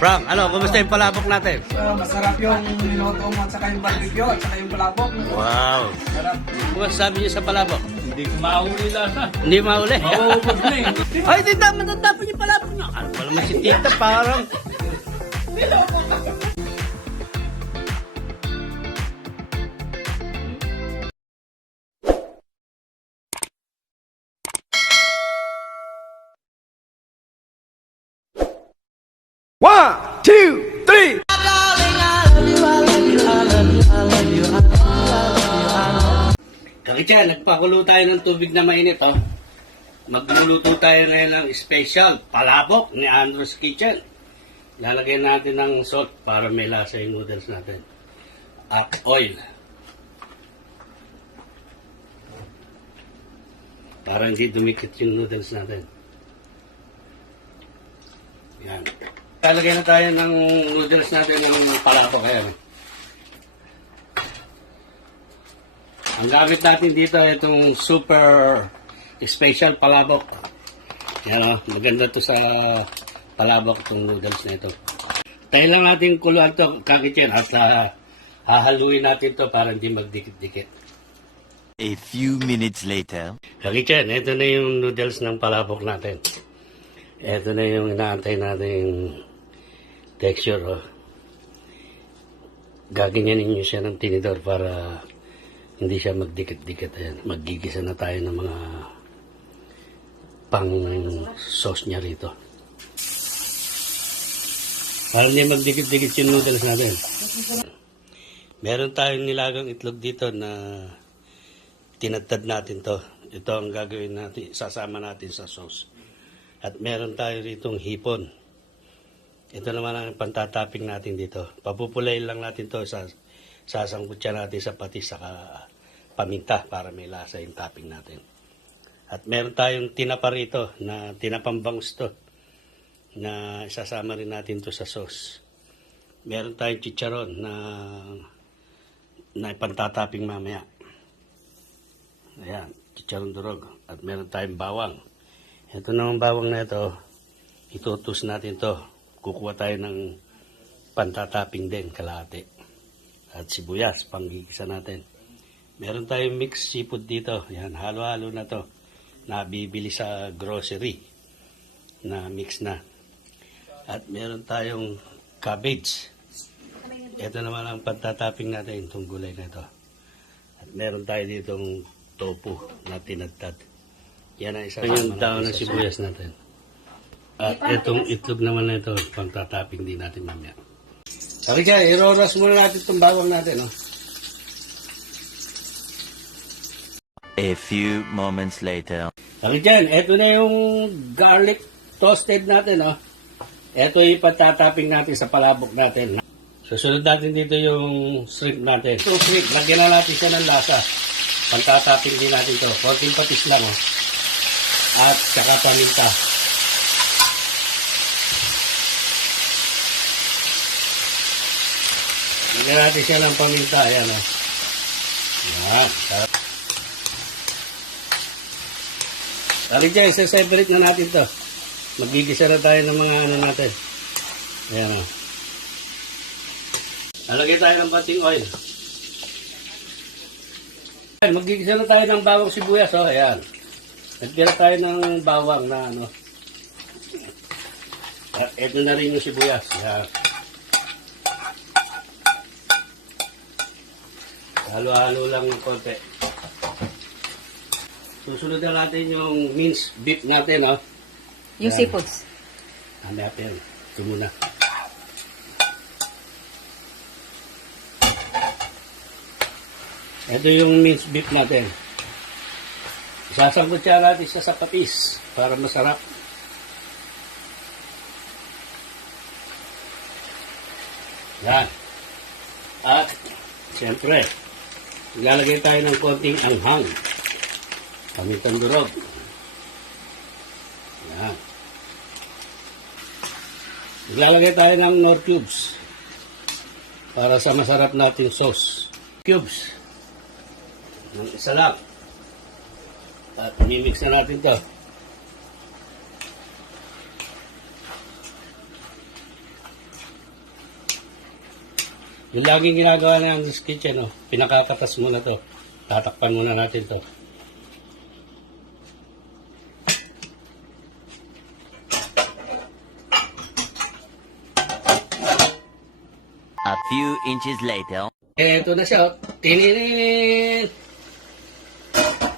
Frank, ano, kumusta yung palabok natin? Masarap yung niloto mo at saka yung barbecue at saka yung palabok. Wow. Sarap. Kumusta sabi niyo sa palabok? Hindi ko mauli lasa. Hindi mauli. Mauubos na eh. Ay, di naman natapon yung palabok niyo. Ano pala man si Tita, parang... One, two, three. Kakitya, nagpakulo tayo ng tubig na mainit, oh. Magluluto tayo ngayon ng special palabok ni Andrew's Kitchen. Lalagyan natin ng salt para may lasa yung noodles natin. At oil. Para hindi dumikit yung noodles natin. Yan. Lalagyan na tayo ng noodles natin ng palabok. Ayan. Ang gamit natin dito itong super special palabok. Yan o, maganda to sa palabok itong noodles na ito. Tayo lang natin kuluan to, kakitchen, at hahaluin natin to para hindi magdikit-dikit. A few minutes later. Kakitchen, ito na yung noodles ng palabok natin. Ito na yung inaantay natin texture. Oh. Gaganyanin nyo siya ng tinidor para hindi siya magdikit-dikit. Ayan. Maggigisa na tayo ng mga pang sauce niya rito. Para hindi magdikit-dikit yung noodles natin. Meron tayong nilagang itlog dito na tinadtad natin to. Ito ang gagawin natin, sasama natin sa sauce. At meron tayo ritong hipon. Ito naman ang pantataping natin dito. Papupulayin lang natin to, sasangkutsa natin sa patis saka paminta para may lasa yung topping natin. At meron tayong tinapa rito na tinapang bangus to na isasama rin natin to sa sauce. Meron tayong chicharon na pantataping mamaya. Ayan, chicharon durog. At meron tayong bawang. Ito naman bawang na ito, itutus natin to. Kukuha tayo ng pantataping din, kalahati. At sibuyas, panggigisa natin. Meron tayong mixed seafood dito. Yan, halo-halo na to. Nabibili sa grocery na mix na. At meron tayong cabbage. Ito naman ang pantataping natin, itong gulay na ito. At meron tayo ditong tofu na tinadtad. Yan ang isa yung daon ng sibuyas natin. At itong itlog naman na ito, pantataping din natin mamaya. Okay kaya, iroras muna natin itong bawang natin. Oh. A few moments later. Okay dyan, ito na yung garlic toasted natin. Oh. Ito yung patataping natin sa palabok natin. Susunod natin dito yung shrimp natin. Ito shrimp, lagyan na natin siya ng lasa. Pantataping din natin ito. Konting patis lang. Oh. At saka paminta. Lagyan natin siya ng paminta. Ayan. Oh. Yan. Tali dyan, isa-separate na natin to. Magigisa na tayo ng mga ano natin. Ayan o. Nalagay tayo ng bating oil. Ayan, magigisa na tayo ng bawang sibuyas. O, ayan. Nagtira tayo ng bawang na ano. At ito na rin yung sibuyas. Ayan. Halo-halo lang ng konti. Susunod na natin yung minced beef natin, oh. Yung seafoods. Natin. Ito muna. Ito yung minced beef natin. Isasangkot siya natin sa patis para masarap. Yan. At, siyempre, ilalagay tayo ng konting anghang. Pamintang durog. Yan. Ilalagay tayo ng Knorr cubes para sa masarap nating sauce. Cubes. Yung isa lang. At mimix na natin to. Yung laging ginagawa na yung kitchen, oh. Pinakakatas muna to. Tatakpan muna natin to. A few inches later. Ito na siya, oh. Tininin!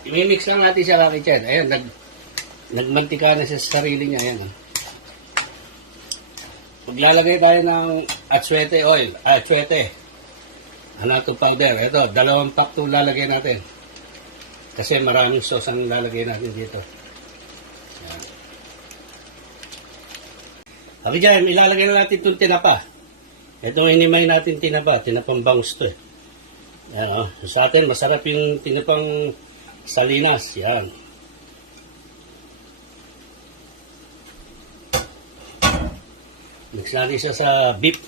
Imimix lang natin siya kaki Chen. Ayan, nagmantika na siya sa sarili niya. Ayan, oh. Maglalagay tayo ng atsuete oil. Atsuete. Hanato powder. Ito, 2 pack itong lalagay natin. Kasi maraming sauce ang lalagay natin dito. Ayan. Kaki Chen, ilalagay na natin itong tinapa. Itong inimay natin tinapa. Tinapang bangus to eh. Ayan, oh. Sa atin, masarap yung tinapang salinas. Yan. Mix natin siya sa beef.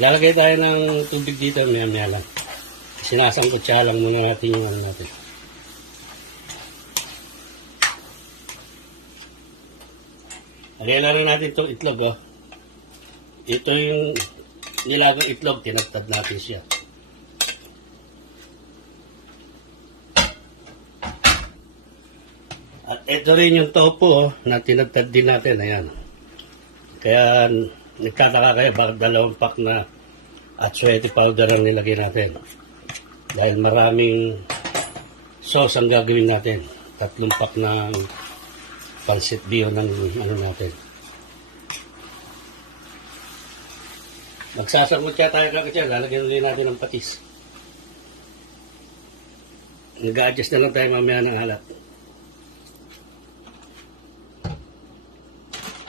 Ilalagay tayo ng tubig dito, maya-maya lang. Sinasangkot siya lang muna natin yung ano natin. Lagyan na rin natin itong itlog, oh. Ito yung nilagang itlog, tinagtad natin siya. At ito rin yung tofu, oh, na tinagtad din natin, ayan. Kaya nagtataka kayo, bakit 2 pack na atsuete powder ang nilagay natin. Dahil maraming sauce ang gagawin natin. 3 pack ng pansit bio ng ano natin. Magsasamot kaya tayo kakasya, lalagyan ulit natin ng patis. Nag-a-adjust na lang tayo mamaya ng alat.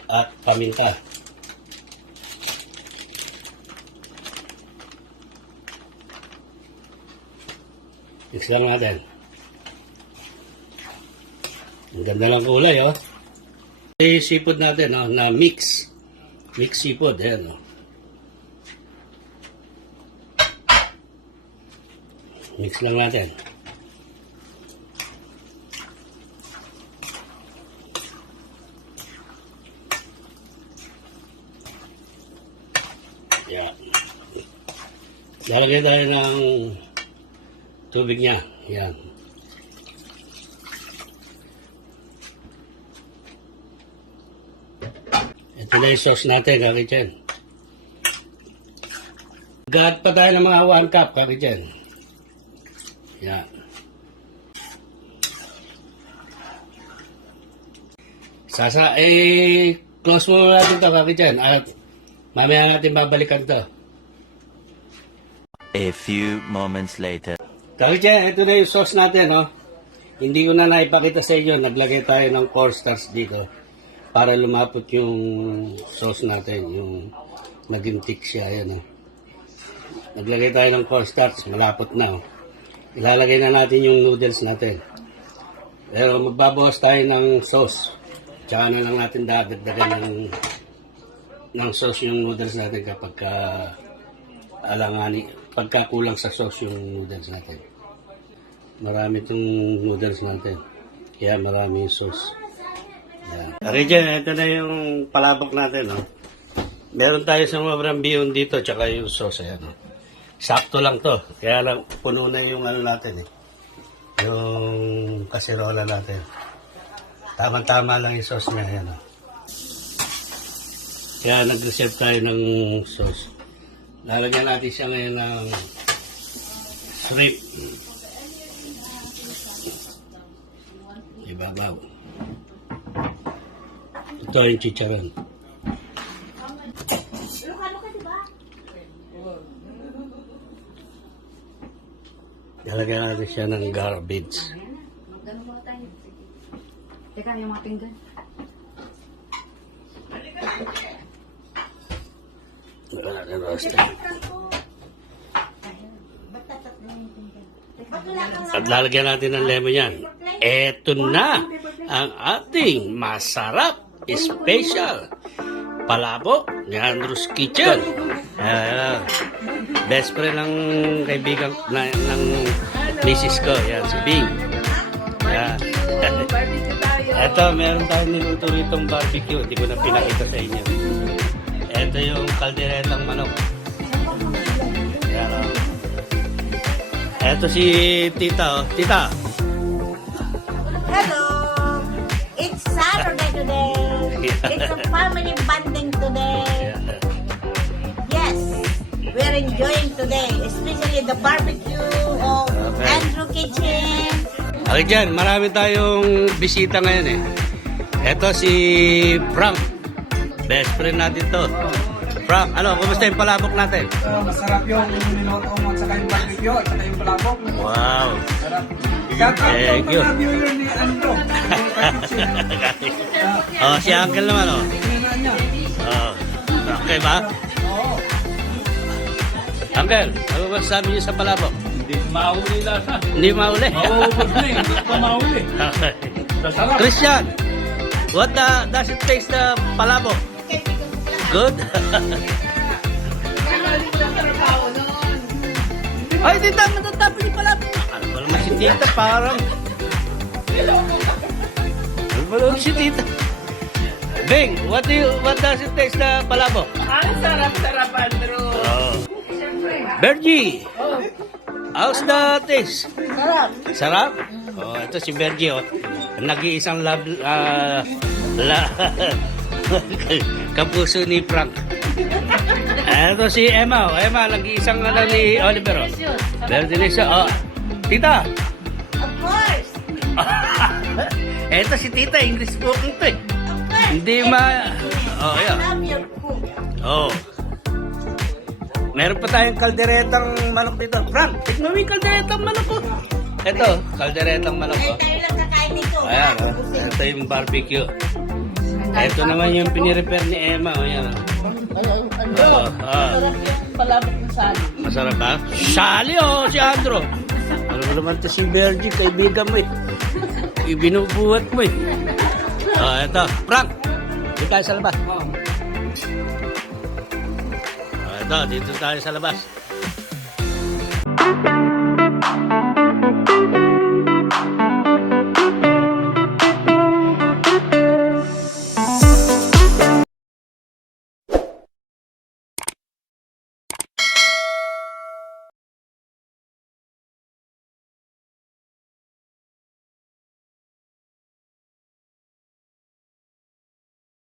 At paminta. Mix lang natin. Ang ganda ng kulay, oh. Yung seafood natin, oh, na mix. Mix seafood, ayan, oh. Mix lang natin. Yan. Lalagay tayo ng tubig niya. Yan. Ito na yung sauce natin, Kaki Chen. Mag-add pa tayo ng mga 1 cup, Kaki Chen. Yan. Close mo natin ito, Kaki Chen. At mamaya natin babalikan to. A few moments later. Kaki Chen, ito na yung sauce natin, no? Hindi ko na naipakita sa inyo. Naglagay tayo ng cornstarch dito para lumapot yung sauce natin, yung naging thick siya. Ayan, no? Naglagay tayo ng cornstarch, malapot na. Oh. Ilalagay na natin yung noodles natin. Pero magbabawas tayo ng sauce. Tsaka na lang natin dadagdagan ng sauce yung noodles natin kapag pagka kulang sa sauce yung noodles natin. Marami itong noodles natin. Kaya marami yung sauce. Yan. Regine, ito na yung palabok natin. No? Meron tayo sa sobrang bihon dito tsaka yung sauce. Ayan, no? Sakto lang to. Kaya lang puno na yung ano natin. Yung kasirola natin. Tama-tama lang yung sauce niya. Ayan, no? Kaya nag-reserve tayo ng sauce. Lalagyan natin siya ngayon ng shrimp. Ibabaw. Ito yung chicharon. Lalagyan natin siya ng garbage. Magkano ba tayo? Teka, yung mga pinggan. Wala natin roasted. At lalagyan natin ng lemon yan. Eto na ang ating masarap, special palabok ni Andrew's Kitchen. Best friend ng kaibigan ng misis ko. Yan, si Bing. Yan. Eto, meron tayong niluto ritong barbecue. Hindi ko na pinakita sa inyo. Ito yung kalderetang manok. Yan, oh. Ito si Tita, oh. Tita. Hello! It's Saturday today. It's a family bonding today. Yes, we're enjoying today, especially the barbecue of Okay. Andrew Kitchen. Okay dyan, marami tayong bisita ngayon eh. Ito si Frank. Best friend natin to. Frank, ano, kumusta yung palabok natin? Masarap yung niloto mo at saka yung barbecue at saka yung palabok. Wow. Sarap. Shout out Thank po you. mga viewer ni Andrew. Oh, si Uncle naman oh. Tingnan niya. Oh. Okay ba? Oo. Uncle, ano ba sabi niyo sa palabok? Hindi mahuli lasa. Hindi mauli. Mauubos na eh. Hindi pa mahuli. Okay. Masarap. Christian, what does it taste the palabok? Good? Ay, tita, matatapin yung palabok. Ano ba naman si tita? Parang... Ano ba naman si tita? Bing, what does it taste the palabok? Ang sarap-sarap, Andrew. Oh. Bergie! How's the taste? Sarap. Sarap? Oh, ito si Bergie, oh. Nag-iisang kapuso ni Frank. Ito si Emma, oh. Emma, nag-iisang ano ni Oliver, oh. Very delicious. Oh. Tita! Of course. Ito si Tita, English spoken to, eh. Of course. Hindi ma... Oh, I yeah. love your cook. Oh. Meron pa tayong kalderetang manok dito. Frank, tikman mo yung kalderetang manok ko. Ito, kalderetang manok ko. Ay, tayo lang kakain nito. Ayan, oh. Ito yung barbecue. Ito naman yung pinirepair ni Emma. Oh, yan. Oh, ah. Palabok ng sali. Masarap ba? Sali, oh, si Andro. Ano ba naman ito si Bergie, kaibigan mo eh. Ibinubuhat mo eh. Oh, ito. Frank, dito tayo sa labas. Oh, ito, dito tayo sa labas.